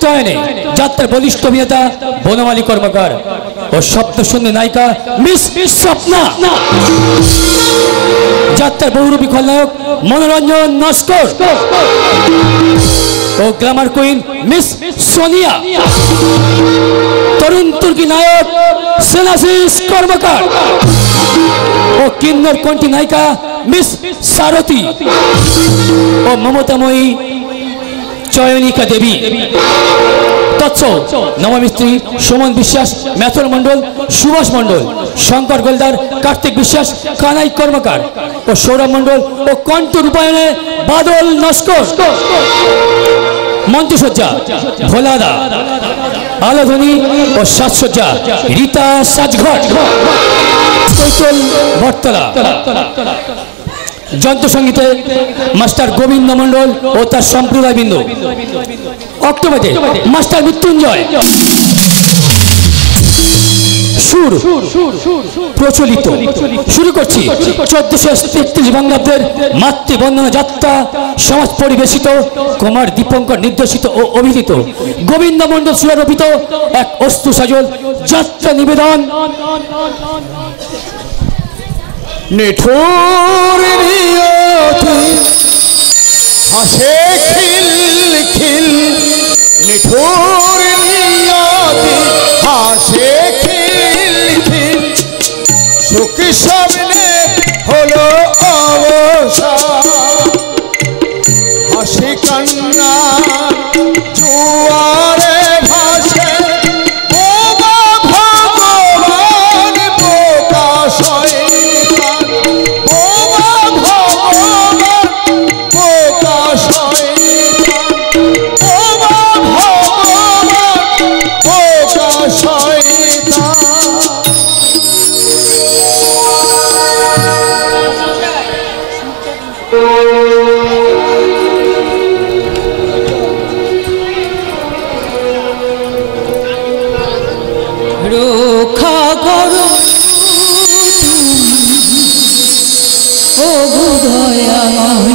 চিত্রায়নে যাত্রার বলিষ্ঠ অভিনেতা বনমালী কর্মকার ও শব্দশূন্য নায়িকা মিস স্বপ্না, যাত্রার বহুরূপী খলনায়ক মনোরঞ্জন নস্কর ও গ্ল্যামার কুইন মিস সোনিয়া, তরুণ তুর্কি নায়ক সেনাসিস কর্মকার ও কিন্নর কণ্ঠী নায়িকা মিস সারথী ও মমতাময়ী চয়নিকা দেবী। তৎস নবমিস্ত্রী সুমন বিশ্বাস, ম্যাথর মণ্ডল, সুভাষ মণ্ডল, শঙ্কর গোলদার, কার্তিক বিশ্বাস, কানাই কর্মকার ও সৌরভ মণ্ডল ও কণ্ঠ রূপায়ণে বাদল নস্কর। মঞ্চসজ্জা ভোলাদা, আলোধনী ও সাজসজ্জা রীতা সাজঘট, কৈতল বটতলা। যন্ত্রসঙ্গীতে মাস্টার গোবিন্দ মণ্ডল ও তার সম্প্রদায় বিন্দু। অক্টোবরে মাস্টার মৃত্যুঞ্জয়। সুর প্রচলিত। শুরু করছি 1433 বঙ্গাব্দের মাতৃবন্দনা যাত্রা সমাজ পরিবেশিত, কুমার দীপঙ্কর নির্দেশিত ও অভিনীত, গোবিন্দ মণ্ডল সুরারোপিত এক অস্তু সাজল যাত্রা নিবেদন। নিঠুর নিয়তি হাসে খিল খিল, নিঠুর নিয়তি হাসে খিল খিল, সুখ সামনে হলো অবসান, হাসি কান্না জোয়ারে ভাসে, বোবা ভগবান বোকা শয়তান, বোবা ভগবান বোকা শয়তান, বোবা ভগবান বোকা শয়তান। রক্ষা করো ও দয়াময়,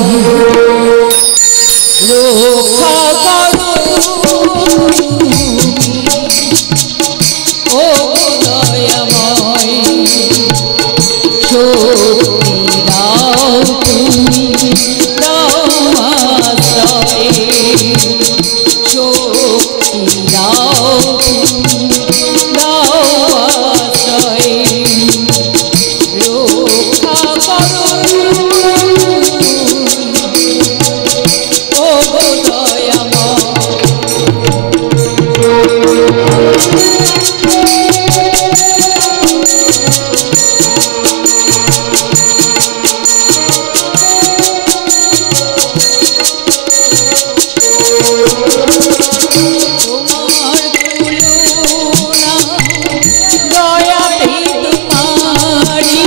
রক্ষা করো ও দয়াময়, শক্তি দাও তুমি, দাও আশ্রয়, শক্তি দাও তুমি, দাও আশ্রয়, রক্ষা করো ও দয়াময়। তোমার তুলনা দয়াতে তোমারি,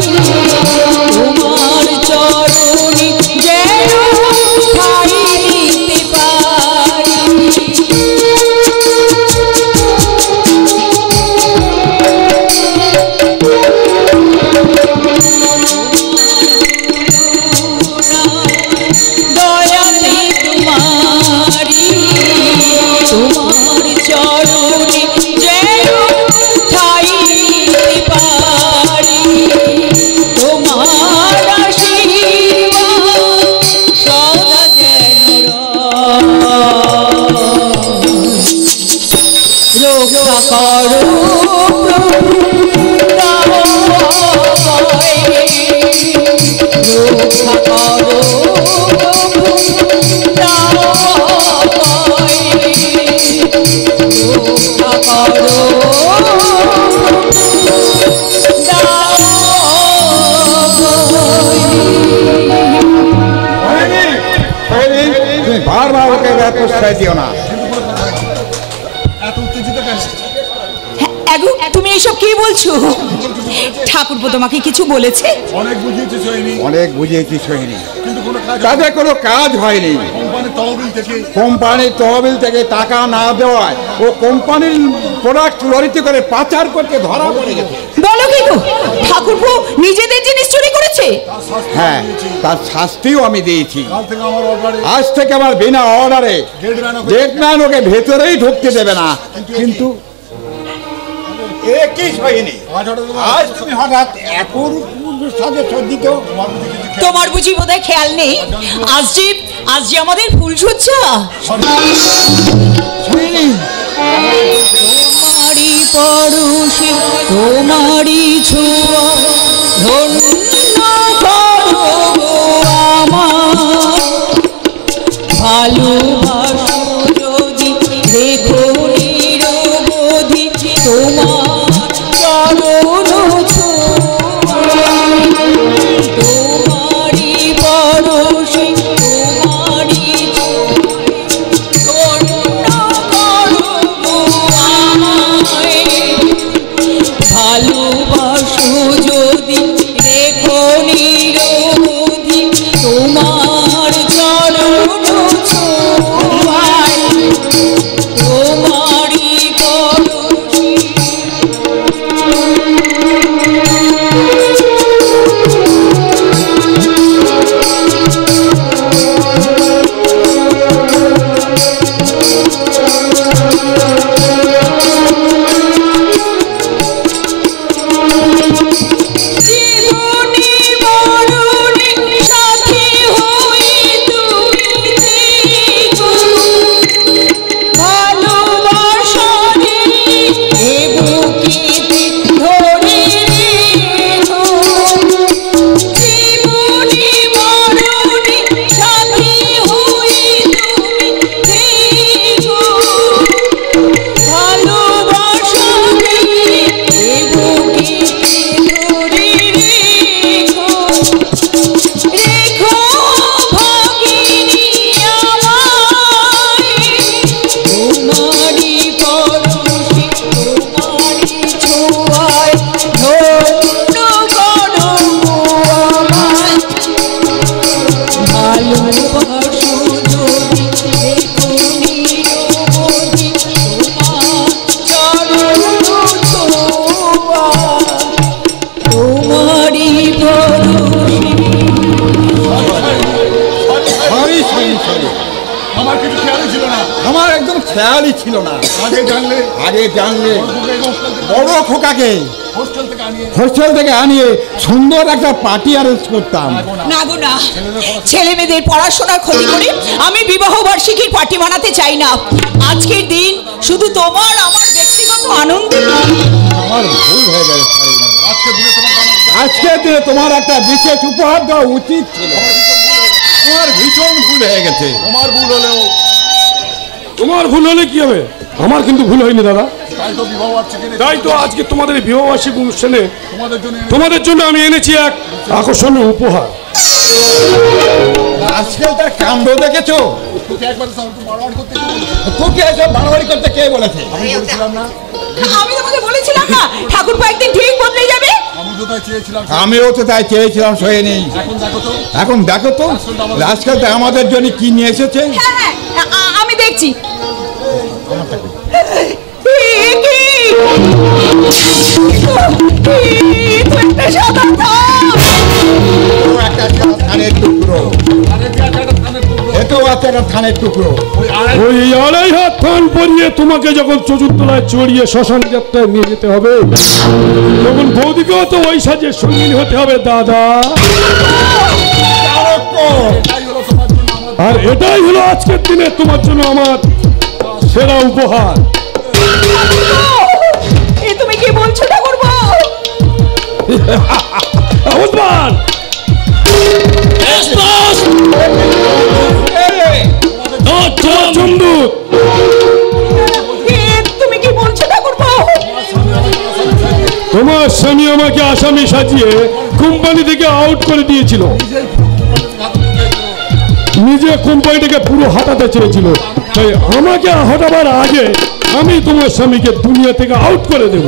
তোমার চরণে যেন ঠাই দিতে পারি, দয়াতে তোমারি, তোমার চরণে যেন ঠাই দিতে পারি, তোমার আশীর্বাদ সদা যেন রক্ষা করো প্রভু, দাও অভয়, রক্ষা করো প্রভু, দাও অভয়, রক্ষা করো দাও অভয়। তুমি বারবার ওকে প্রশ্রয় দিও না। এগো তুমি এসব কি বলছো? ঠাকুরপো তোমাকে কিছু বলেছে? অনেক বুঝিয়েছি সোহিনী, তাদের কোনো কাজ হয়নি। কোম্পানির তহবিল থেকে টাকা না দেওয়ায় ও কোম্পানির প্রোডাক্ট লরিতে করে পাচার করতে ধরা পড়ে গেছে। বলো কি গো, ঠাকুরপো নিজেদের জিনিস চুরি করেছে? হ্যাঁ, তার শাস্তিও আমি দিয়েছি। আজ থেকে আমার বিনা অর্ডারে গেটম্যান ওকে ভেতরেই ঢুকতে দেবে না। কিন্তু আজ তুমি হঠাৎ এখন সাজে সজ্জিত। তোমার বুঝি বোধহয় খেয়াল নেই, আজ যে আমাদের ফুলসজ্জা। তোমারই পরশে তোমারই ছোঁয়া ধন্য করো আমার, ভালোবাসো যদি দেখো নিরবধি তোমার চরণ ছোঁয়া। তোমারই পরশে তোমারই ভালোবাসো যদি দেখো নিরবধি তোমার চরণ ছোঁয়ায়, তোমারই পরশে। জীবনে মরণে সাথী হই তুমি থেকো, ভালোবাসারে এ বুকেতে ধরে রেখো। জীবনে মরণে সাথী হই তুমি থেকো, ভালোবাসারে এ বুকেতে ধরে রেখো। রেখো ভাগিনী আমায়, তোমারই পরশে তোমারই ছোঁয়ায় ধন্য করো আমায়। ভালোবাসো যদি দেখো নিরবধি তোমার চরণ ছোঁয়া, তোমারই পরশে। সরি সরি সরি, আমার কিছু খেয়ালই ছিল না। আমার একদম খেয়ালই ছিল না। আগে জানলে বড় খোকাকে হোস্টেল থেকে আনিয়ে সুন্দর একটা পার্টি অ্যারেঞ্জ করতাম। না গো না, ছেলে মেয়েদের পড়াশোনার ক্ষতি করে আমি বিবাহ বার্ষিকীর পার্টি বানাতে চাই না। আজকের দিন শুধু তোমার আমার ব্যক্তিগত আনন্দের। আমার ভুল হয়ে গেছে। আজকের দিনে তোমার একটা বিশেষ উপহার দেওয়া উচিত ছিল। আমার ভীষণ ভুল হয়ে গেছে। তোমার ভুল হলে কি হবে? আমার কিন্তু ভুল হয়নি দাদা। তাই তো আজকে তোমাদের এই বিবাহবার্ষিকী অনুষ্ঠানে তোমাদের জন্য আমি এনেছি এক আকর্ষণীয় উপহার। আজকাল তার কাণ্ড দেখেছো? তোকে এসব বাড়াবাড়ি করতে কে বলেছে? আমি তোমাকে বলেছিলাম না ঠাকুরপো একদিন ঠিক বদলে যাবে। আমিও তো তাই চেয়েছিলাম, সয়ে নেই। এখন দেখো তো আজকাল আমাদের জন্য কি নিয়ে এসেছে। হ্যাঁ, আমি দেখছি। থানের টুকরো, এটাও আছে একটা থানের টুকরো। ওই 2.5 হাত থান পরিয়ে তোমাকে যখন চতুর্থলায় চড়িয়ে শ্মশান যাত্রায় নিয়ে যেতে হবে, তখন বৌদিকেও তো ওই সাজে সঙ্গীন হতে হবে দাদা। আর এটাই হলো আজকের দিনে তোমার জন্য আমার সেরা উপহার। তুমি কি বলছো ঠাকুরপো? বুঝবান তুমি কি বলছো ঠাকুরপো? তোমার স্বামী আমাকে আসামি সাজিয়ে কোম্পানি থেকে আউট করে দিয়েছিল। নিজে কোম্পানিটাকে পুরো হাঁটাতে চেয়েছিল, তাই আমাকে হটাবার আগে আমি তোমার স্বামীকে দুনিয়া থেকে আউট করে দেব।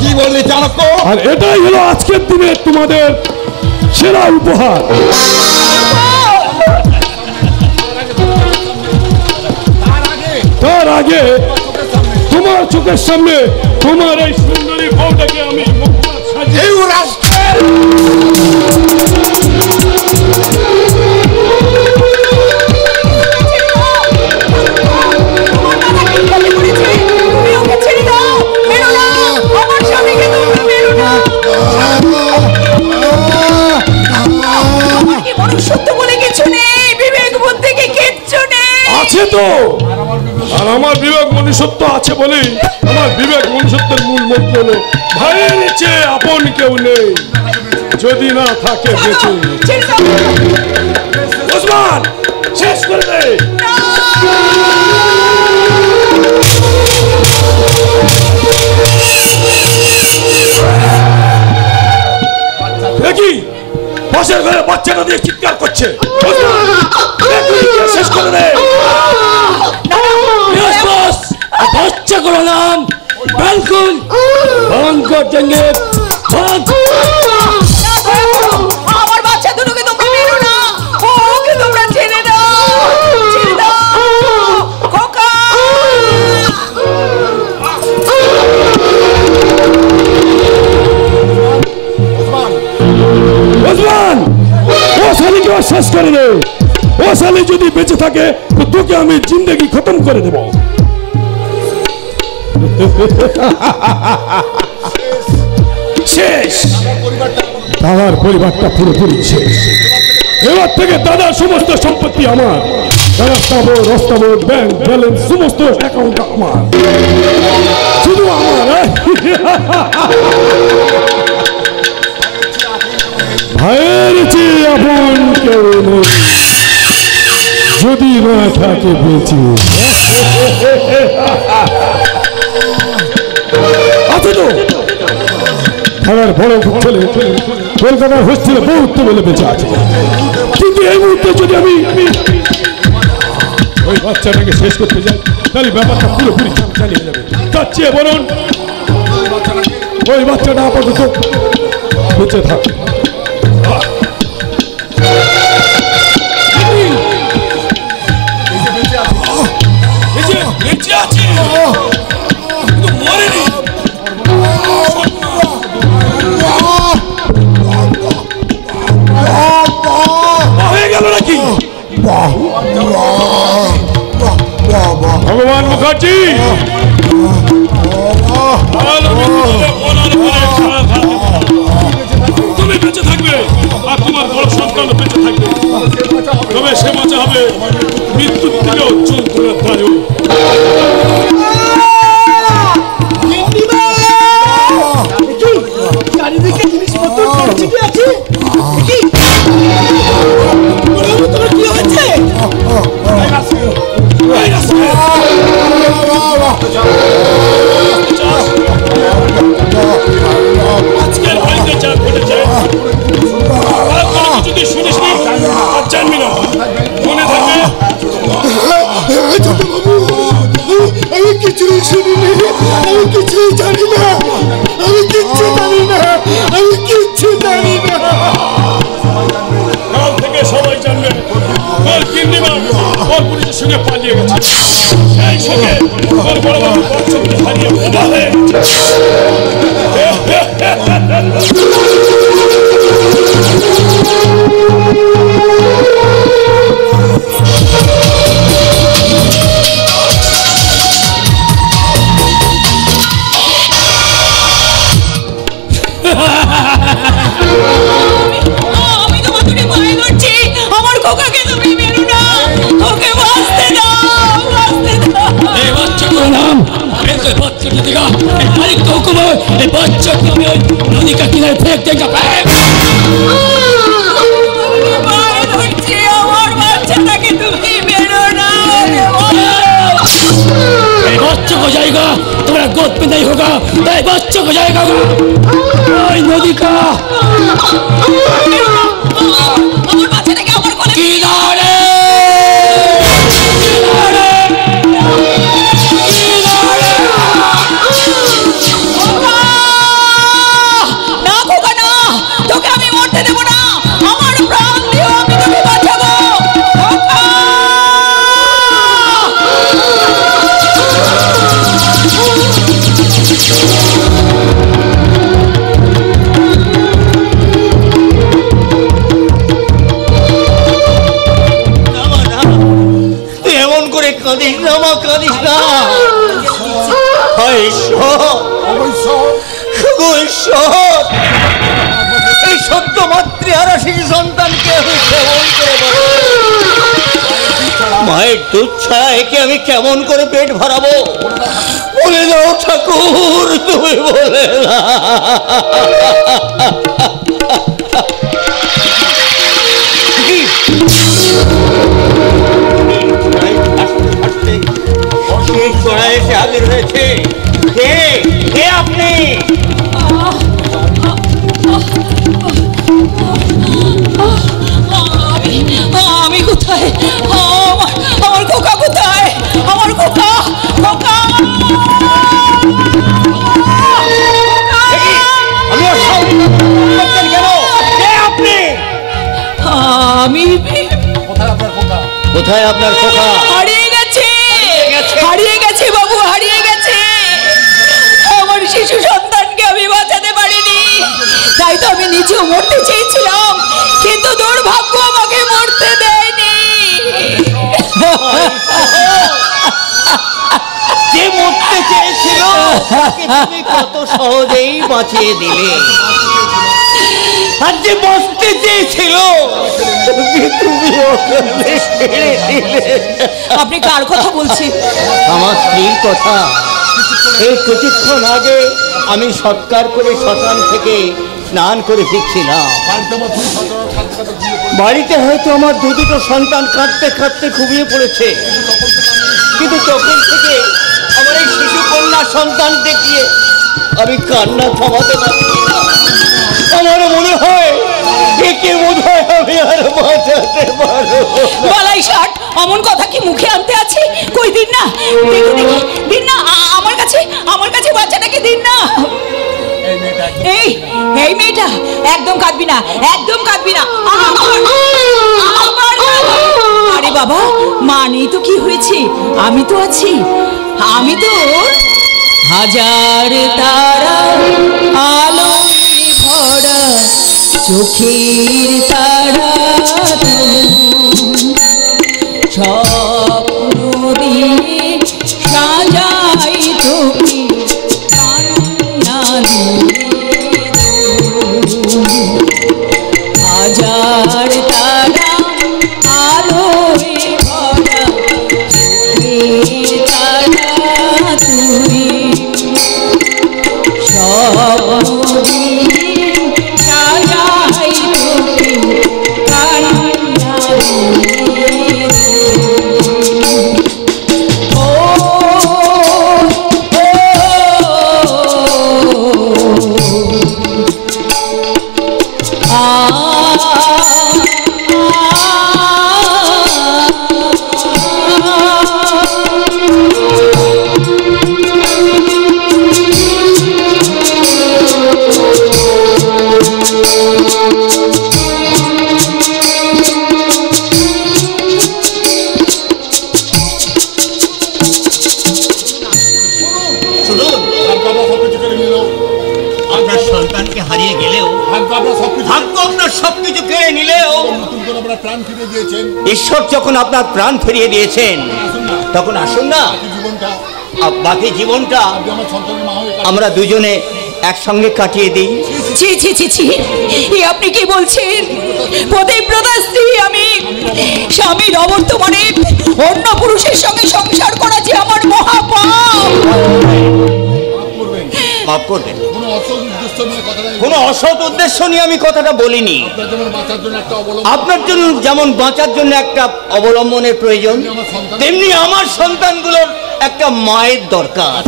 কি বললি চাণক্য? আর এটাই হলো আজকের দিনে তোমাদের সেরা উপহার। তার আগে আমার চোখের সামনে তোমার এই সুন্দরী বউটাকে আমি আছে তো, আর আমার বিবেক মনুষ্যত্ব আছে বলে আমার বিবেক মনুষ্যত্বের মূল মন্ত্র হলো ভাইয়ের চেয়ে আপন কেউ নেই, যদি না থাকে বেঁচে। ওসমান শেষ করে দে। দেখি পাশের ঘরে বাচ্চাটা দিয়ে চিৎকার করছে, শেষ করে দে। বাচ্চা করো নাম বিলকুল বন্ধ দেंगे। আমার বাচ্চা দুটোকে তোমরা মেরো না, ওকে তোমরা ছেড়ে দাও, ছেড়ে দাও খোকা। ওসমান ও শালিকে শেষ করে দে। ও শালি যদি বেঁচে থাকে তো তোকে আমি জিন্দগি খতম করে দেব। শেষ, দাদার পরিবারটা পুরোপুরি শেষ। এবার থেকে দাদার সমস্ত সম্পত্তি আমার, রাস্তাবোর্ড ব্যাংক ব্যালেন্স সমস্ত অ্যাকাউন্ট আমার, শুধু আমার। ভাইয়ের চেয়ে আপন কেউ নেই, যদি না থাকে বেঁচে। আছে তো আমার বড় ছেলে কলকাতার হোস্টেলে বহুত বলে বেঁচে আছে, কিন্তু এই মুহূর্তে যদি আমি ওই বাচ্চাটাকে শেষ করতে যাই তাহলে ব্যাপারটা পুরোপুরি চালিয়ে যাবে। তার চেয়ে বলুন ওই বাচ্চাটা আপাতত বেঁচে থাকে। ভগবান মুখার্জি তুমি বেঁচে থাকবে আর তোমার বড় সন্তান বেঁচে থাকবে, তবে সে বাঁচা হবে মৃত্যুর থেকেও চলতে। চারিদিকে জিনিসপত্র ছড়িয়ে আছে, কি হয়েছে? আজকের বাড়িতে যা ঘটেছে যদি শুনিস নি আর জানবি না, মনে থাকবে। আমি কিছুই শুনিনি, আমি কিছুই জানি না, আমি কিচ্ছু জানি না, আমি কিচ্ছু জানি না। কাল থেকে সবাই জানবে ওর কিন্নিমা ওর পুলিশের সঙ্গে পালিয়ে গেছে, সেই সঙ্গে ওর বড় বাবু বাচ্চাকে হারিয়ে বোবা হয়ে গেছে। আমি তোমার দুটো ভয় করছি, আমার খোকাকে তুমি মেরো না, ওকে বাঁচতে দাও, বাঁচতে দাও। এই বাচ্চা করো নাম बिल्कुल বাচ্চাটা দেখা এই মালিক তো হুকুম হয় এই বাচ্চাকে আমি ওই নদী কা কিনারে ফেক দেगा। ভয় করছি, আমার বাচ্চাটাকে তুমি মেরো না। ये बच्चों को जाएगा तुम्हारा गोद में नहीं होगा, ये बच्चों को जाएगा नदी का আমার বাচ্চাটাকে আমার কোলে किनारे। না খোকা না, তোকে আমি মরতে দেব না, আমার প্রাণ দিও, আমি তোকে বাঁচাবো খোকা। না মা, কাঁদিস না। এই সত্য মাতৃহারা শিশু সন্তানকে মায়ের দুধ ছাড়া একে আমি কেমন করে পেট ভরাবো? বলে দাও ঠাকুর, তুমি বলে না। এসে হাজির হয়েছে। কে আপনি? আমি কোথায়? আমার খোকা কোথায়? আমার খোকা, খোকা। আমি কোথায় আপনার খোকা? হারিয়ে গেছে, হারিয়ে গেছে বাবু, হারিয়ে গেছে। আমার শিশু সন্তানকে আমি বাঁচাতে পারিনি, তাই তো আমি নিজেও মরতে চেয়েছিলাম, কিন্তু দুর্ভাগ্য আমাকে মরতে দেয়নি। যে মরতে চেয়েছিল তুমি কত সহজেই বাঁচিয়ে দিলে, আর যে বাঁচতে চেয়েছিল আপনি কার কথা বলছেন? আমার স্ত্রীর কথা। এই কিছুক্ষণ আগে আমি সৎকার করে শ্মশান থেকে স্নান করে ফিরছিলাম। বাড়িতে হয়তো আমার দুটো সন্তান কাঁদতে কাঁদতে ঘুমিয়ে পড়েছে, কিন্তু তখন থেকে আমার এই শিশু কন্যা সন্তান দেখিয়ে আমি কান্না থামাতে পারছি না। আমার মনে হয় একে বোধহয় আমি আর বাঁচাতে পারবো। বালাই ষাট, অমন কথা কি মুখে আনতে আছে? কই দিন না, দেখি দেখি, দিন না আমার কাছে, আমার কাছে বাচ্চাটাকে দিন না। এই এই মেয়েটা, একদম কাঁদবি না, একদম কাঁদবি না। আরে বাবা, মা নেই তো কি হয়েছে, আমি তো আছি, আমি তো। হাজার তারা আলো ভরা চোখের তারা, স্বপ্ন দিয়ে সাজাই তোকে কান্না দিয়ে। হাজার তারা আলোয় ভরা চোখের তারা তুই, স্বপ্ন দিয়ে সাজাই তোকে কান্না দিয়ে। সন্তানকে হারিয়ে গেলেও, ভাগ্য আপনার সবকিছু কেড়ে নিলেও, ঈশ্বর যখন আপনার প্রাণ ফিরিয়ে দিয়েছেন, তখন আসুন না বাকি জীবনটা আমরা দুজনে একসঙ্গে কাটিয়ে দিই। ছি ছি ছি ছি, আপনি কি বলছেন? পতিব্রতা স্ত্রী আমি, স্বামীর অবর্তমানে অন্য পুরুষের সঙ্গে সংসার করা যে আমার মহাপাপ। মাফ করবেন, কোনো অসৎ উদ্দেশ্য নিয়ে আমি কথাটা বলিনি। আপনার জন্য যেমন বাঁচার জন্য একটা অবলম্বনের প্রয়োজন, তেমনি আমার সন্তানগুলোর একটা মায়ের দরকার।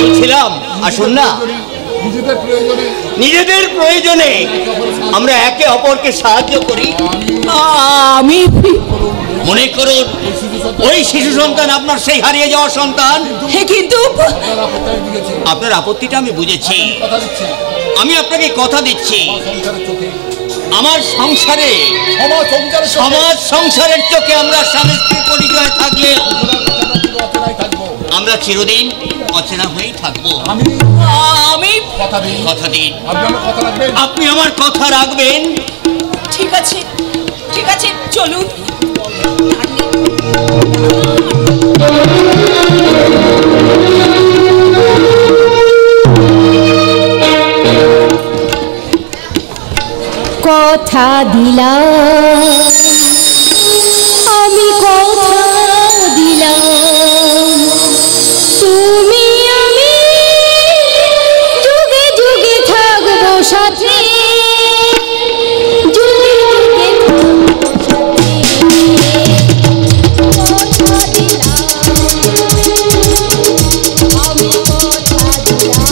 বলছিলাম আসুন না নিজেদের প্রয়োজনে আমরা একে অপরকে সাহায্য করি। আমি মনে করুন ওই শিশু সন্তান আপনার সেই হারিয়ে যাওয়া সন্তান, কিন্তু আপনার আপত্তিটা আমি বুঝেছি। আমি আপনাকে কথা দিচ্ছি, আমার সংসারে, সমাজ সংসারের চোখে আমরা স্বামী স্ত্রীর পরিচয় থাকলে আমরা চিরদিন অচেনা হয়েই থাকবো। আমি কথা দিন, আপনি আমার কথা রাখবেন। ঠিক আছে, ঠিক আছে, চলুন। কথা দিলাম, আমি কথা দিলাম, তুমি আমি যুগে যুগে থাকবো সাথে, যুগে যুগে থাকবো সাথে। কথা দিলাম, আমি কথা দিলাম।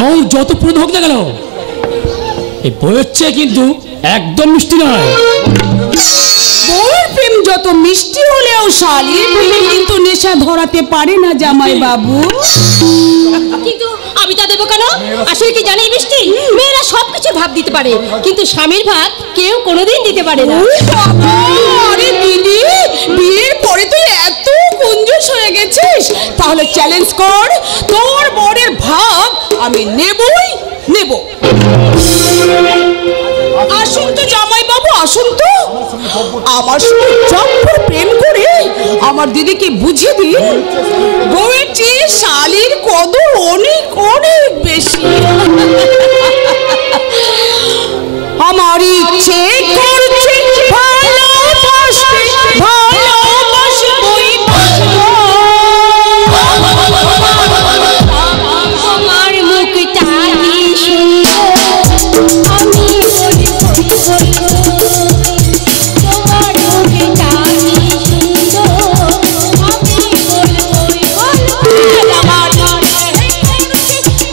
মৌ যত পুরো হোক না কেন, এই বইয়ের চেয়ে কিন্তু একদম মিষ্টি নয়। বউয়ের প্রেম যত মিষ্টি হলেও শালীর প্রেমে কিন্তু নেশা ধরাতে পারে না জামাই বাবু। কিন্তু আমি তা দেবো কেন? আসলে কি জানি মিষ্টি, মেয়েরা সবকিছু ভাব দিতে পারে, কিন্তু স্বামীর ভাগ কেউ কোনোদিন দিতে পারে না। আরে দিদি, বিয়ের পরে তুই এত কঞ্জুস হয়ে গেছিস, তাহলে চ্যালেঞ্জ কর, তোর বরের ভাগ আমি নেবই নেব। আসুন তো জামাই বাবু, আসুন তো, আমার সঙ্গে চপ্পর প্রেম করে আমার দিদিকে বুঝিয়ে দিন বউয়ের চেয়ে শালীর কদর অনেক অনেক বেশি। আমার ইচ্ছে করছে ভালোবাসতে, ভালোবাসবই বাসবো। আমার মুখটা কি সুন্দর, আমি তোমার মুখটা কি সুন্দর, আমি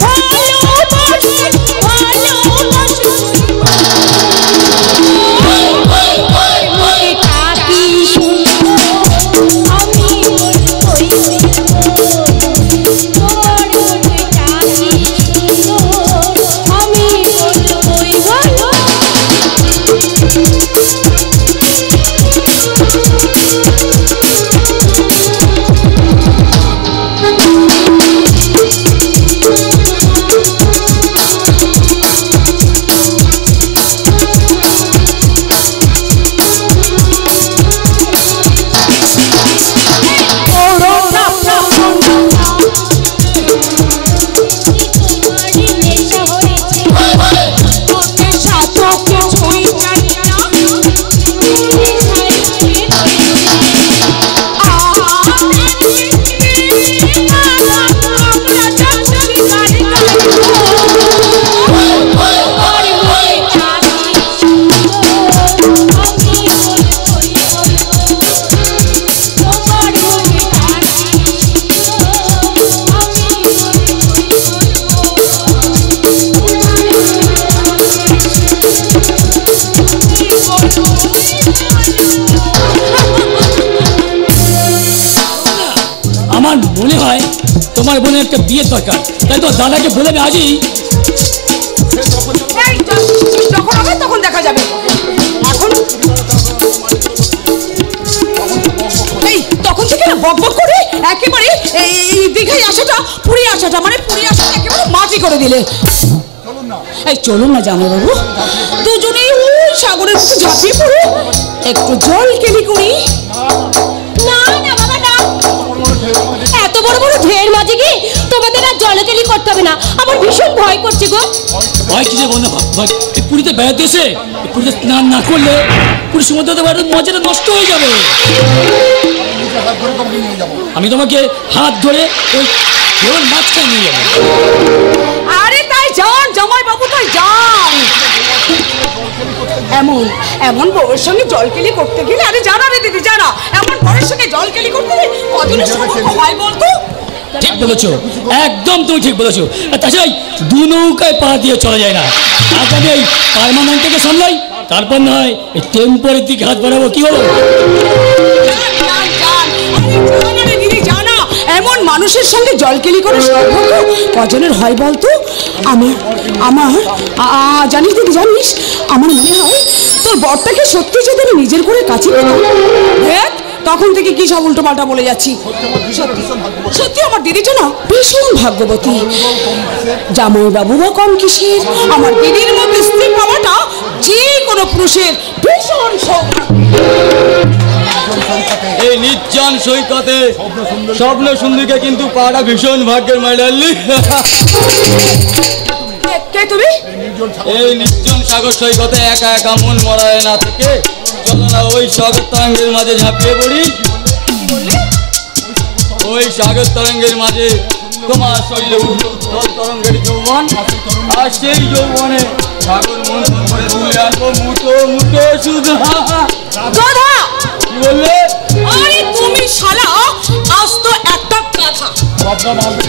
ভালোবাসি, ভালোবাসি। তোমার বোনের একটা বিয়ের দরকার, তাই তো দাদাকে বলে আমি আজই। যখন হবে তখন দেখা যাবে। এখন এই তখন থেকে না বক বক করে একেবারে এই দীঘায় আসাটা, পুরী আসাটা, মানে পুরী আসাটা একেবারে মাটি করে দিলে। এই চলুন না জামাইবাবু, দুজনেই ওই সাগরের মধ্যে ঝাঁপিয়ে পড়ে একটু জল কেলি করি। না না বাবা না, এত বড় বড় ঢের মাঝে কি তোমাদের আর জলকেলি করতে হবে না, আমার ভীষণ ভয় করছে গো। ভয় কিসে বন্ধু? পুরীতে বেড়াতে এসে পুরীতে স্নান না করলে পুরী সমুদ্রতে মজাটা নষ্ট হয়ে যাবে। আমি তোমাকে হাত ধরে ওই কেবল মাঝখানে নিয়ে যাবো। আরে তাই যান জামাইবাবু, তাই যান। এমন এমন বউয়ের সঙ্গে জলকেলি করতে গেলে, আরে জানা রে দিদি জানা, এমন বউয়ের সঙ্গে জলকেলি করতে গেলে কতদিনের সম্পর্ক হয় বলতো? ঠিক বলেছো, একদম তুমি ঠিক বলেছো। তাছাড়া দু নৌকায় পা দিয়ে চলা যায় না। আজ আমি এই পার্মানেন্টটাকে সামলাই, তারপর না হয় এই টেম্পোরের দিকে হাত বাড়াবো। কি হলো? এমন মানুষের সঙ্গে জলকেলি করে সম্পর্ক কজনের হয় বলতো? আমার জানিস দিদি, জানিস আমার মনে হয় তোর বরটাকে সত্যি যদি আমি নিজের করে কাছে পেতাম, তখন থেকে কি সব উল্টো পাল্টা বলে যাচ্ছি। সত্যি আমার দিদিটা না ভীষণ ভাগ্যবতী। জামাইবাবু বা কম কিসের, আমার দিদির মধ্যে স্ত্রী পাওয়াটা যে কোনো পুরুষের ভীষণ সৌভাগ্য। এই নির্জন সৈকতে স্বপ্ন সুন্দরীকে কিন্তু পাওয়াটা ভীষণ ভাগ্যের মাইডালি। কে তুমি? এই নির্জন সাগর সৈকতে একা একা মন মরায় না থেকে চলো না ওই সাগর তরঙ্গের মাঝে ঝাঁপিয়ে পড়ি। ওই সাগর তরঙ্গের মাঝে তোমার শরীরে তরঙ্গের যৌবন, আর সেই যৌবনে সাগর মন করে তুলে আনবো মুটো মুটো শুধু। কি বললে? আরে তুমি শালা আজ তো একটা কথা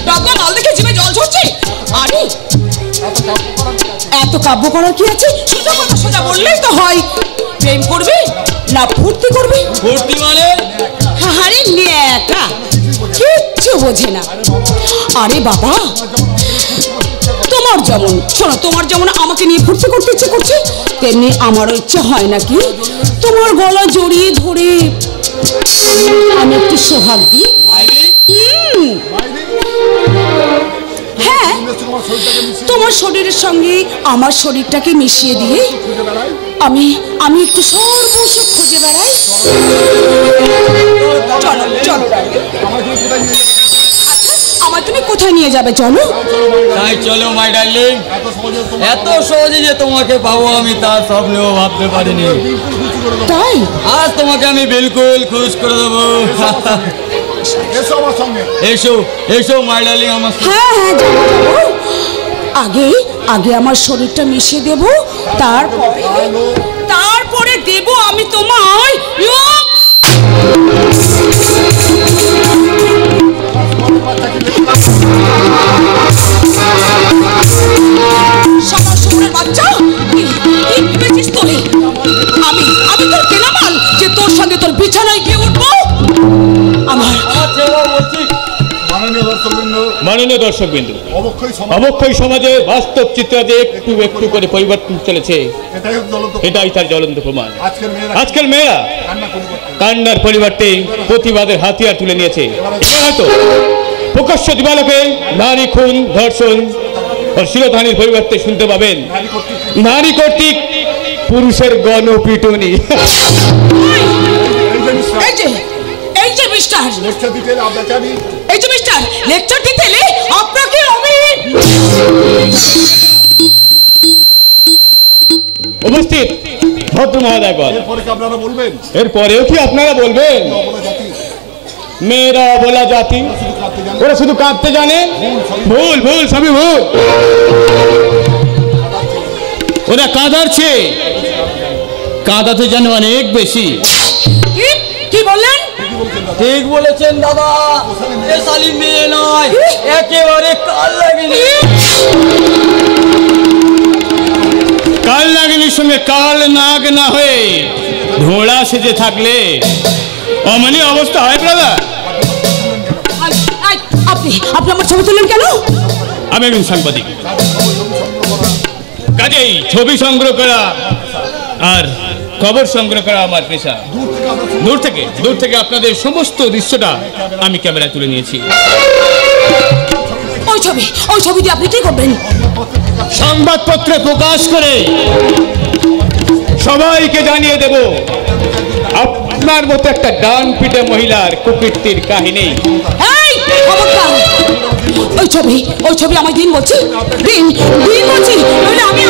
ডাব্বা মাল দেখে জিভে জল ঝরছে। আরে এত কাব্য করার কি আছে? সোজা কথা সোজা বললেই তো হয়। প্রেম করবে না ফুর্তি করবে? ফুর্তি মানে? আরে ন্যাকা, কিচ্ছু বোঝে না। আরে বাবা, তোমার যেমন শোনো, তোমার যেমন আমাকে নিয়ে ফুর্তি করতে ইচ্ছে করছে, তেমনি আমারও ইচ্ছে হয় নাকি তোমার গলা জড়িয়ে ধরে আমি একটু সোহাগ দিই। হ্যাঁ, তোমার শরীরের সঙ্গে আমার শরীরটাকে মিশিয়ে দিয়ে আমি একটু সর্বসুখ খুঁজে বেড়াই। চলো চলো, আমার তুমি কোথায় নিয়ে যাবে? চলো। তাই চলো মাই ডার্লিং। এত সহজে যে তোমাকে পাবো আমি তার স্বপ্নেও ভাবতে পারিনি। তাই আজ তোমাকে আমি বিলকুল খুশ করে দেবো। এসো এসো মাই ডার্লিং আমার। হ্যাঁ হ্যাঁ, যাবো যাবো। আগে আমার শরীরটা মিশিয়ে দেব, তারপরে দেব আমি তোমায় বাচ্চা। আমি তোর কেনামাল যে তোর সঙ্গে তোর বিছানায় গিয়ে উঠবো? মাননীয় দর্শকবৃন্দ, অবক্ষয় সমাজে বাস্তব চিত্রাতে একটু একটু করে পরিবর্তন চলেছে, এটাই তার জ্বলন্ত প্রমাণ। আজকের মেয়েরা কান্নার পরিবর্তে প্রতিবাদের হাতিয়ার তুলে নিয়েছে। হয়তো প্রকাশ্য দিবালোকে নারী খুন, ধর্ষণ ও শিরোধানির পরিবর্তে শুনতে পাবেন নারী কর্তৃক পুরুষের গণপিটুনি। উপস্থিত ভদ্র মহোদয়গণ, এরপরেও কি আপনারা বলবেন? মেয়েরা বলা জাতি, ওরা শুধু কাঁদতে জানে। ভুল ভুল, সবই ভুল। ওরা কাঁদাচ্ছে, কাঁদাতে জানে অনেক বেশি। কি বললেন? ঠিক বলেছেন দাদা, এ শালি মেয়ে নয়, একেবারে কাল লাগেনি। কাল নাগিনীর সঙ্গে কাল নাগ না হয়ে ঘোড়া সেজে থাকলে অমনি অবস্থা হয়। ব্রাদার, আপনি আপনি আমার ছবি তুললেন কেন? আমি একজন সাংবাদিক, কাজেই ছবি সংগ্রহ করা আর খবর সংগ্রহ করা আমার পেশা। দূর থেকে আপনাদের সমস্ত দৃশ্যটা আমি ক্যামেরায় তুলে নিয়েছি। ওই ছবি দিয়ে আপনি কি করবেন? সংবাদপত্রে প্রকাশ করে সবাইকে জানিয়ে দেব আপনার মতো একটা ডান পিটে মহিলার কুকীর্তির কাহিনী। ওই ছবি আমায় দিন বলছি, দিন বলছি, নইলে আমি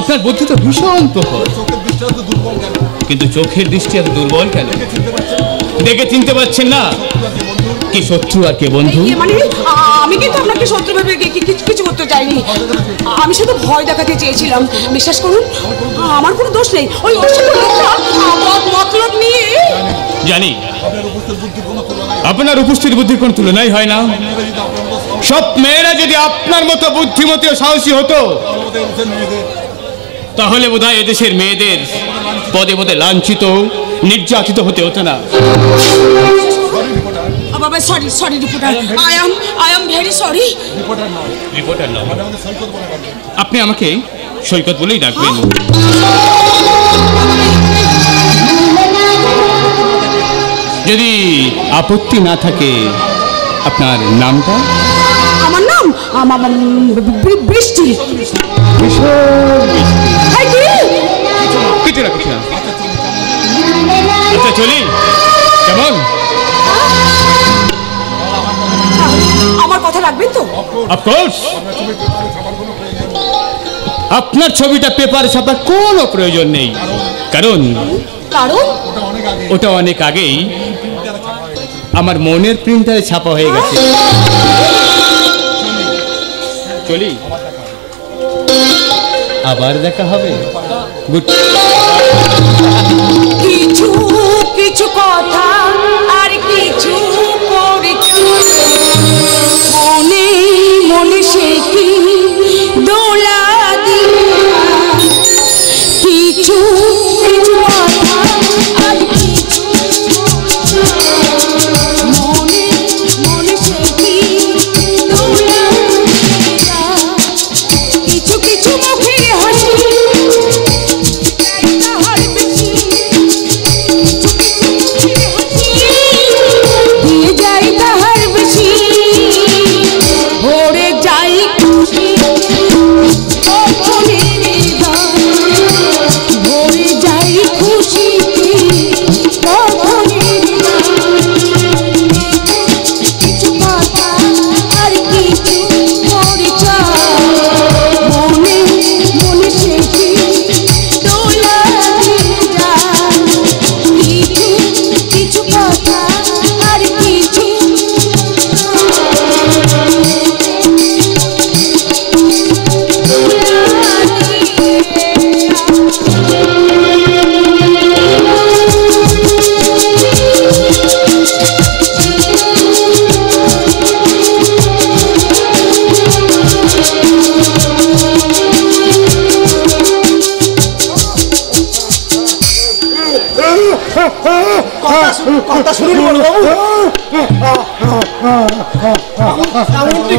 আপনার বুদ্ধি তো ভীষণ প্রখর, কিন্তু চোখের দৃষ্টি এত দুর্বল কেন? দেখে চিনতে পারছেন না কি শত্রু আর কে বন্ধু? মানে আমি কিন্তু আপনাকে শত্রু ভেবে কিছু করতে চাইনি, আমি শুধু ভয় দেখাতে চেয়েছিলাম। বিশ্বাস করুন, আমার কোনো দোষ নেই। ওই মতলব নিয়ে জানি আপনার উপস্থিত বুদ্ধির কোনো তুলনাই হয় না। সব মেয়েরা যদি আপনার মতো বুদ্ধিমতী ও সাহসী হতো, তাহলে বোধহয় এদেশের মেয়েদের পদে পদে লাঞ্ছিত নির্যাতিত হতে হতো না। Sorry reporter, I am very sorry. Reporter না, আপনি আমাকে সৈকত বলেই ডাকবেন। যদি আপত্তি না থাকে আপনার নামটা? আমার নাম বৃষ্টি। কিছু না। আচ্ছা চলি, কেমন? আমার কথা রাখবেন তো? অফকোর্স। আপনার ছবিটা পেপারে ছাপার কোনো প্রয়োজন নেই, কারণ ওটা অনেক আগেই আমার মনের প্রিন্টারে ছাপা হয়ে গেছে। চলি, আবার দেখা হবে। গুড। কিছু কথা আর কিছু মনে সে কি দোলা দিয়া, কিছু কথা আর মনে সে কি দোলা দিয়া, কিছু মুখে হাসি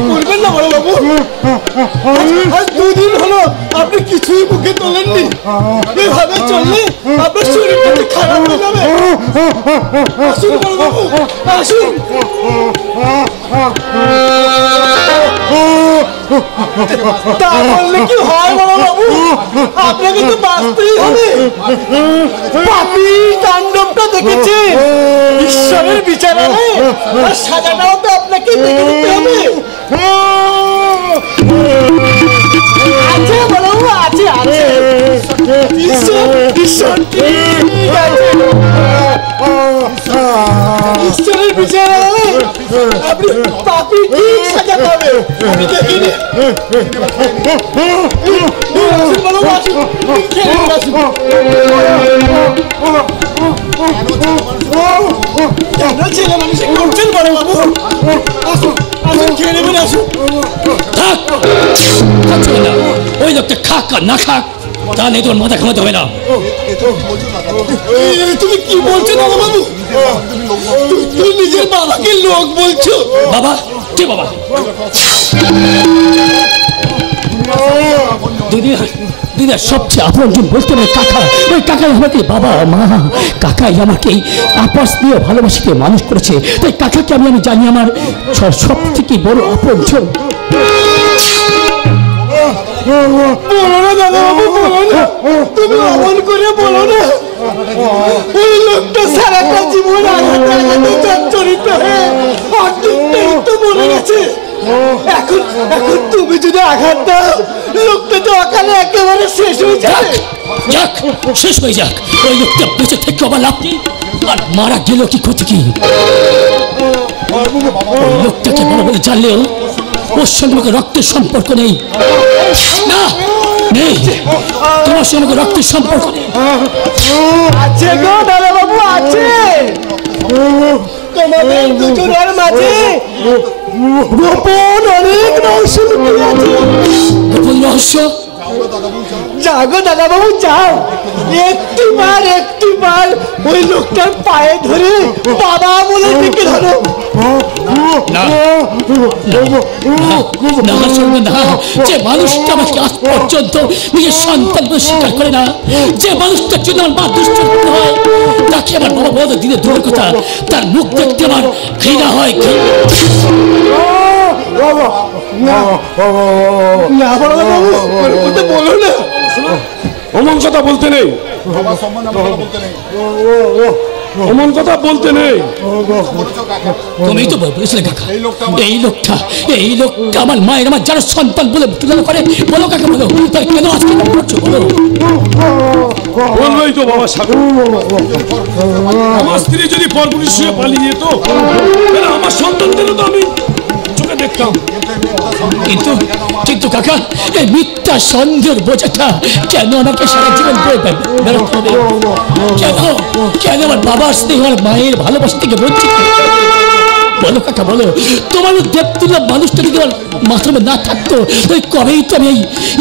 করবেন না বড়বাবু। আজ দুদিন হলো আপনি কিছুই মুখে তোলেননি। এভাবে চললে আপনার শরীরটা খারাপ হয়ে যাবে। আসুন বড়বাবু, আসুন। তা বললে কি হয় বড়বাবু? আপনাকে তো বাঁচতেই হবে। পাপী তাণ্ডবটা দেখেছে, ঈশ্বরের বিচারালয়ে আর সাজাটাও তো আপনাকে দেখে দিতে হবে। আছে বড়বাবু, আছে। ঈশ্বর ঠিক আছে। ঈশ্বরের বিচারালয়ে আপনি পাপী ঠিক সাজা পাবে। আমি দেখিনি। বড়বাবু আসুন, খেলে আসুন। কেন ছেলে মানুষ করছেন বড়বাবু? আসুন খেয়ে নেবেন, আসুন। ওই লোকটা খাক আর না খাক তাহলে তোর মাথা ঘামাতে হবে না। তুমি কি বলছো দাদা বাবু? তুমি নিজের বাবাকে লোক বলছো? বাবা কে বাবা? দিদার সবচেয়ে আপনজন বলতে হবে কাকা। ওই কাকাই আমাকে বাবা মা, কাকাই আমাকে আপস দিয়ে ভালোবাসিতে মানুষ করেছে। তাই কাকাকে আমি জানি আমার সব থেকে বড় আপনজন। বলো না দাদা বাবু, বলো না, তুমি অমন করে বলো না। ওই লোকটা সারাটা জীবন আঘাতে আঘাতে জর্জরিত হয়ে অর্ধেকটাই তো মরে গেছে। এখন তুমি যদি আঘাত দাও, লোকটা তো অকালে একেবারে শেষ হয়ে যাবে। যাক শেষ হয়ে যাক, ওই লোকটা বেঁচে থেকে আবার লাভ নেই। আর মারা গেল কি ক্ষতি কি? ওই লোকটাকে বড় বলে জানলেও ওর সঙ্গে আমাকে রক্তের সম্পর্ক নেই। না নেই, তোমার সঙ্গে আমাকে রক্তের সম্পর্ক নেই। আছে গো দাদা বাবু, আছে। তোমাদের দুজনের মাঝে গোপন অনেক রহস্য লুকিয়ে আছে। গোপন রহস্য? যাও গো দাদা বাবু, যাও। একটিবার ওই লোকটার পায়ে ধরে বাবা বলে ডেকে ধরো। যে মানুষটা আমাকে আজ পর্যন্ত নিজের সন্তান বলে স্বীকার করে না, যে মানুষটার জন্য আমার মা দুশ্চরিত্র হয়, তাকে আমার বাবা বড় দিনে দূরের কথা, তার মুখ দেখতে আমার ঘৃণা হয়। বলো না, অমন কথা বলতে নেই, অমন কথা বলতে নেই। তুমি তো বলেছিলে কাকা, এই লোকটা আমার মায়ের আমার যারা সন্তান বলে তুলনা করে। বলো কাকা, বলো তাই কেন আজকে করছো? বলো। বলবেই তো বাবা সাগর, আমার স্ত্রী যদি পরপুরুষ হয়ে পালিয়ে যেত, আমার সন্তানদেরও তো আমি চোখে দেখতাম। কিন্তু কাকা, এই মিথ্যা সন্দেহের বোঝাটা কেন আমাকে সারা জীবন বেরোতে হবে? কেন আমার বাবার স্নেহ আর মায়ের ভালোবাসা থেকে বঞ্চিত? বলো কাকা, বলো। তোমার দেবতুল্লাহ মানুষটা যদি আমার মাথার না থাকতো, তাই কবেই তো আমি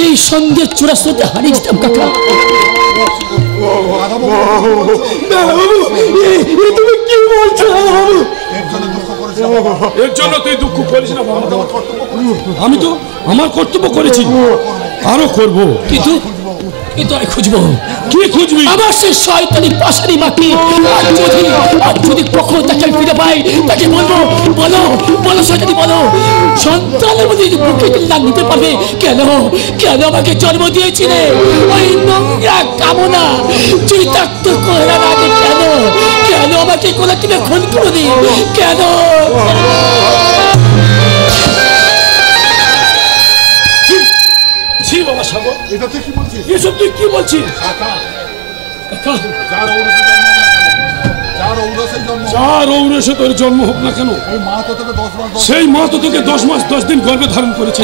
এই সন্দেহের চূড়া স্রোতে হারিয়ে যেতাম কাকা। তুমি কি বলছো বাবু? এর জন্য তুই দুঃখ করিস না বাবা, আমি তো আমার কর্তব্য করেছি, আরো করবো। কিন্তু আমি খুঁজবো। কি খুঁজবি? আমার সেই শয়তানি পাশারি মাকে। আর যদি কখনো তাকে ফিরে পাই, তাকে বলবো, বলো শয়তানি, বলো সন্তানের মধ্যে বুকে না নিতে পারবে কেন আমাকে জন্ম দিয়েছিলে? ওই নোংরা কামনা চরিতার্থ করার আগে কেন আমাকে কোলা কিনে খুন করে দিই? কেন? বাবা সাগর, এসব তুই কি বলছিস? যার ঔরসে তোর জন্ম হোক না কেন, সেই মা তো তোকে 10 মাস 10 দিন গর্ভে ধারণ করেছে।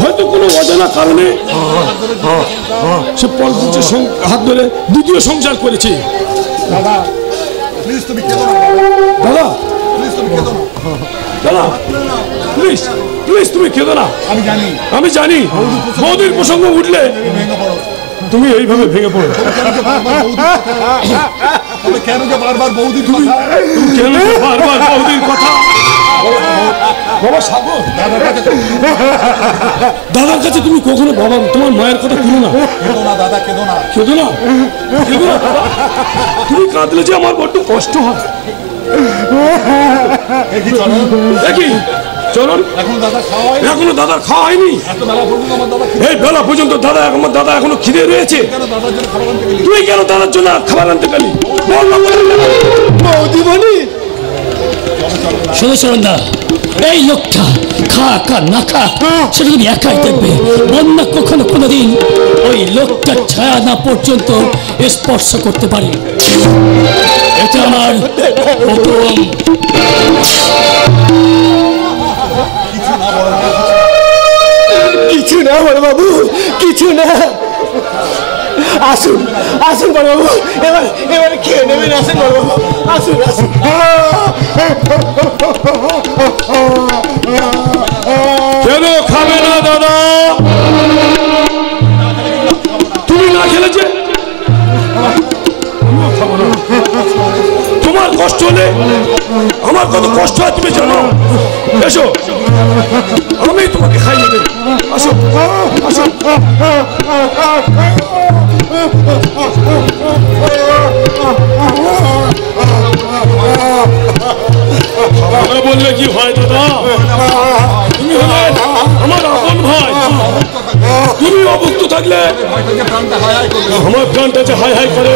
হয়তো কোনো অজানা কারণে সে পরপুরুষের হাত ধরে দ্বিতীয় সংসার করেছে। দাদা প্লিজ তুমি কেঁদো না। আমি জানি বৌদির প্রসঙ্গ উঠলে তুমি এইভাবে ভেঙে পড়ো। কেন বারবার বৌদির কথা? বাবা সাগর, দাদার কাছে তুমি কখনো বাবা তোমার মায়ের কথা কেঁদো না। কেঁদো না, তুমি কাঁদলে যে আমার বড্ড কষ্ট হয়। দেখি চলুন, এখনো দাদার খাওয়া হয়নি। এই বেলা পর্যন্ত আমার দাদা এখনো খিদে রয়েছে। তুই কেন দাদার জন্য খাবার আনতে গেলি? সুন্দা, এই লোকটা খা না খা সেটা তুমি একাই দেখবে। বন্যা কখনো কোনোদিন ওই লোকটার ছায়া না পর্যন্ত স্পর্শ করতে পারে। এটা আমার হুকুম। কিছু না বড় বাবু, কিছু না। আসুন বড় বাবু, এবার খেয়ে নেবেন। আসুন বড় বাবু, আসুন। কেন খাবে না দাদা? খেলেছে, তোমার কষ্ট হলে আমার কত কষ্ট হয় তুমি জানো। এসো, আমি তোমাকে খাইয়ে দেব। আসো আসো। বললে কি হয় দাদা, তুমি হলে আমার আপন ভাই, তুমি অভুক্ত থাকলে আমার প্রাণটা যে হাই হাই করে।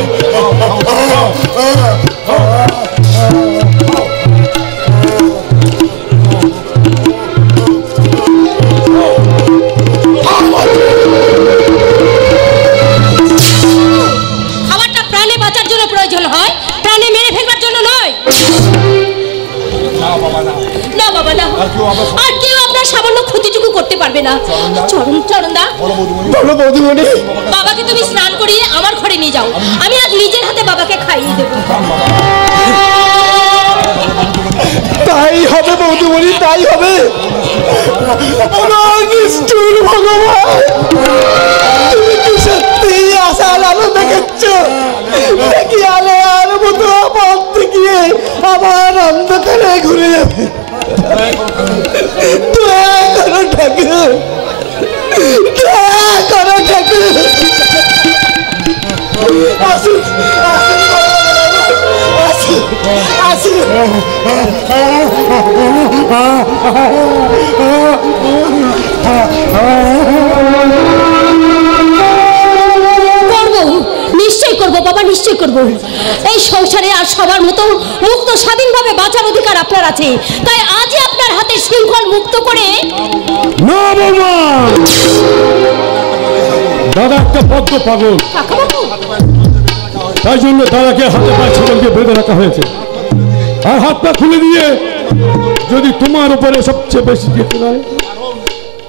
খাবারটা প্রাণে বাঁচার জন্য প্রয়োজন হয়, প্রাণে মেরে ফেলবার জন্য নয়। না বাবা না, আর কেউ আপনার সামান্য ক্ষতিটুকু করতে পারবে না। চরণদা, বাবাকে তুমি স্নান করিয়ে আমার ঘরে নিয়ে যাও, আমি আজ নিজের হাতে বাবাকে খাইয়ে দেবো। তাই হবে বৌদিমণি, তাই হবে। নিষ্ঠুর ভগবান, তুমি কি সত্যি আশার আলো দেখেছ? দেখি আলে আর মতো পথ গিয়ে আবার অন্ধকারে ঘুরে যাবে। দয়া করো ঠাকুর, দয়া করো ঠাকুর। আসুন আসুন আসুন। নিশ্চয় করবো বাবা, নিশ্চয় করবো। এই সংসারে আর সবার মতো মুক্ত স্বাধীনভাবে বাঁচার অধিকার আপনার আছে, তাই আজই আপনার হাতে শৃঙ্খল মুক্ত করে। না বাবা, দাদা একটা বদ্ধ পাগল, তাই জন্য দাদাকে হাতে পায়ে ছেলেকে বেঁধে রাখা হয়েছে। আর হাত পা খুলে দিয়ে যদি তোমার উপরে সবচেয়ে বেশি যেতে হয়,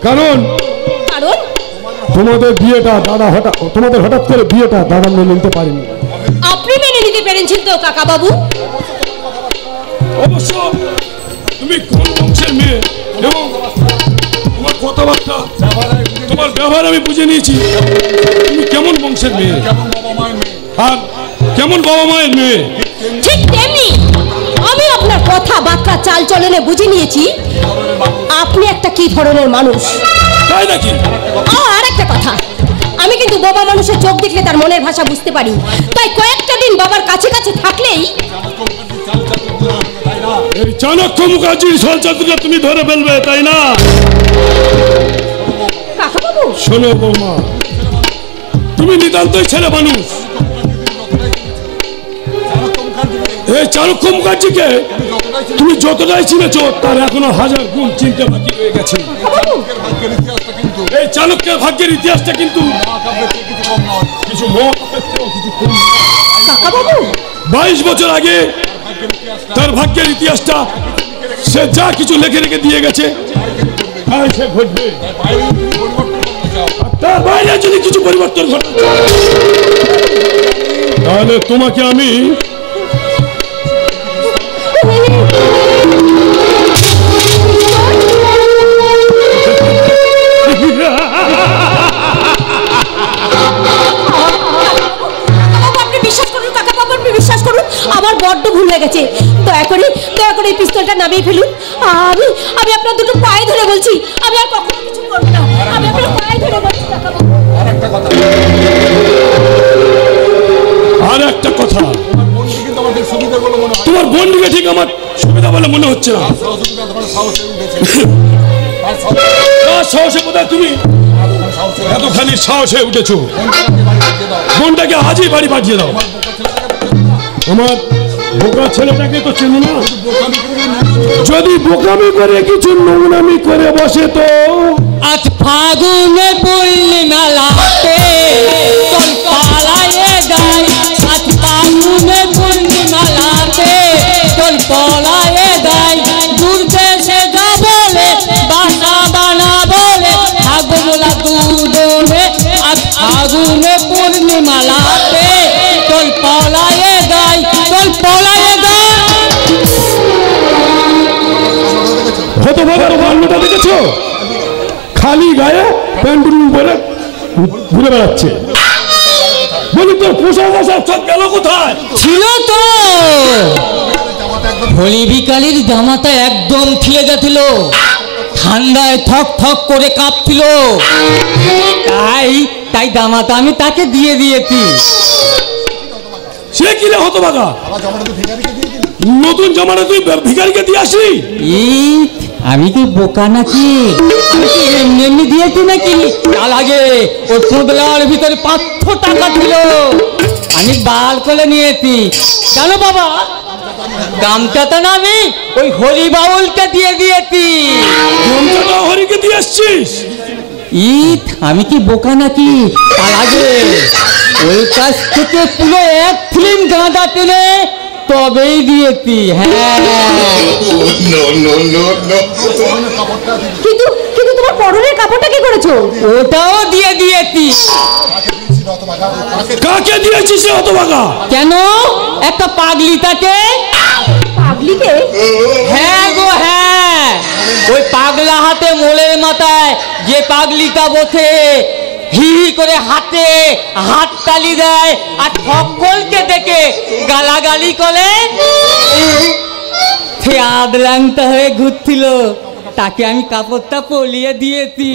কারণ তোমাদের বিয়েটা দাদা হঠাৎ করে বিয়েটা দাদা মেনে নিতে পারেনি। আপনি মেনে নিতে পেরেছেন তো কাকা বাবু? অবশ্য তুমি কোন বংশের মেয়ে এবং তোমার কথাবার্তা, তোমার ব্যবহার আমি বুঝে নিয়েছি তুমি কেমন বংশের মেয়ে আর কেমন বাবা মায়ের মেয়ে। ঠিক তেমনি আমি আপনার কথাবার্তা চাল চলনে বুঝে নিয়েছি আপনি একটা কি ধরনের মানুষ। তাই নাকি? আর একটা কথা, আমি কিন্তু বাবা মানুষের চোখ দেখলে তার মনের ভাষা বুঝতে পারি, তাই কয়েকটা দিন বাবার কাছে কাছে থাকলেই এই চাণক্য মুখার্জির ছলচাতুরিটা তুমি ধরে ফেলবে, তাই না? কাকা বাবু শোনো বৌমা, তুমি নিতান্তই ছেলে মানুষ। এই চাণক্য মুখার্জিকে তুমি যতটাই চিনেছ তার এখনো 1000 গুণ চিনতে বাকি রয়ে গেছে। এই চাণক্যের ভাগ্যের ইতিহাসটা কিন্তু কিছু 22 বছর আগে তার ভাগ্যের ইতিহাসটা সে যা কিছু লিখে রেখে দিয়ে গেছে তাই সে ঘটবে। তার বাইরে যদি কিছু পরিবর্তন ঘটে তাহলে তোমাকে আমি বিশ্বাস করুন, আমার বড্ড ভুল হয়ে গেছে। দয়া করে এই পিস্তলটা নামিয়ে ফেলুন। আমি আপনার দুটো পায়ে ধরে বলছি, আমি আর কখনো কিছু করব না। আমি আপনার পায়ে ধরে বলছি। আর একটা কথা, তোমার বন্ধুকে ঠিক আমার সুবিধা বলে মনে হচ্ছে না। সাহসে বোধহয় তুমি এতখানি সাহসে উঠেছো। বোনটাকে আজই বাড়ি পাঠিয়ে দাও। আমার বোকা ছেলেটাকে তো চেনো না, যদি বোকামি করে কিছু নোংরামি করে বসে তো। আজ ফাগুনে পূর্ণিমা রাতে তোর পালায়ে যাই, আজ ফাগুনে পূর্ণিমা রাতে তোর পালায়ে যাই। দূর দেশে যা বলে বাসা বানা বলে ফাগুনলা দুদনে, আজ ফাগুনে পূর্ণিমা রাতে তোর পালায়ে যাই, তোর পালায়ে যাই। হতভাগার বাল্যটা দেখেছো? খালি গায়ে প্যান্টুলুন পরে ঘুরে বেড়াচ্ছে। বলি তোর পোষা মশার চোখ গেল কোথায়? ছিল তো, হোলি বিকালির জামাটা একদম ছিঁড়ে গেছিল, ঠান্ডায় থক থক করে কাঁপছিল, তাই জামাটা আমি তাকে দিয়ে দিয়েছি। সে কি রে হতভাগা, নতুন জামাটা তুই ভিখারিকে দিয়ে আসি? আমি কি বোকা নাকি? আমি কি এমনি এমনি দিয়েছি নাকি? তার আগে ওই পোদলার ভিতরে 500 টাকা ছিল, আমি বার করে নিয়েছি। জানো বাবা, গামছাটা না আমি ওই হরি বাউলকে দিয়ে দিয়েছি। গামছাটা হরিকে দিয়ে আসছিস? আমি কি বোকা নাকি? তার আগে ওই কাছ থেকে পুরো 1 ফিল্ম গাঁদা টেনে তবেই দিয়েছি। হ্যাঁ, কিন্তু কিন্তু তোমার পরনের কাপড়টা কি করেছো? ওটাও দিয়ে দিয়েছি। কাকে দিয়েছিস হতভাগা? কেন, একটা পাগলিটাকে। পাগলিকে? হ্যাঁ গো হ্যাঁ, ওই পাগলা হাতে মোলের মাথায় যে পাগলিটা বসে হি হি করে হাতে হাততালি দেয় আর সকলকে দেখে গালাগালি করে, সে আধ ল্যাংটা হয়ে ঘুরছিল, তাকে আমি কাপড়টা পরিয়ে দিয়েছি।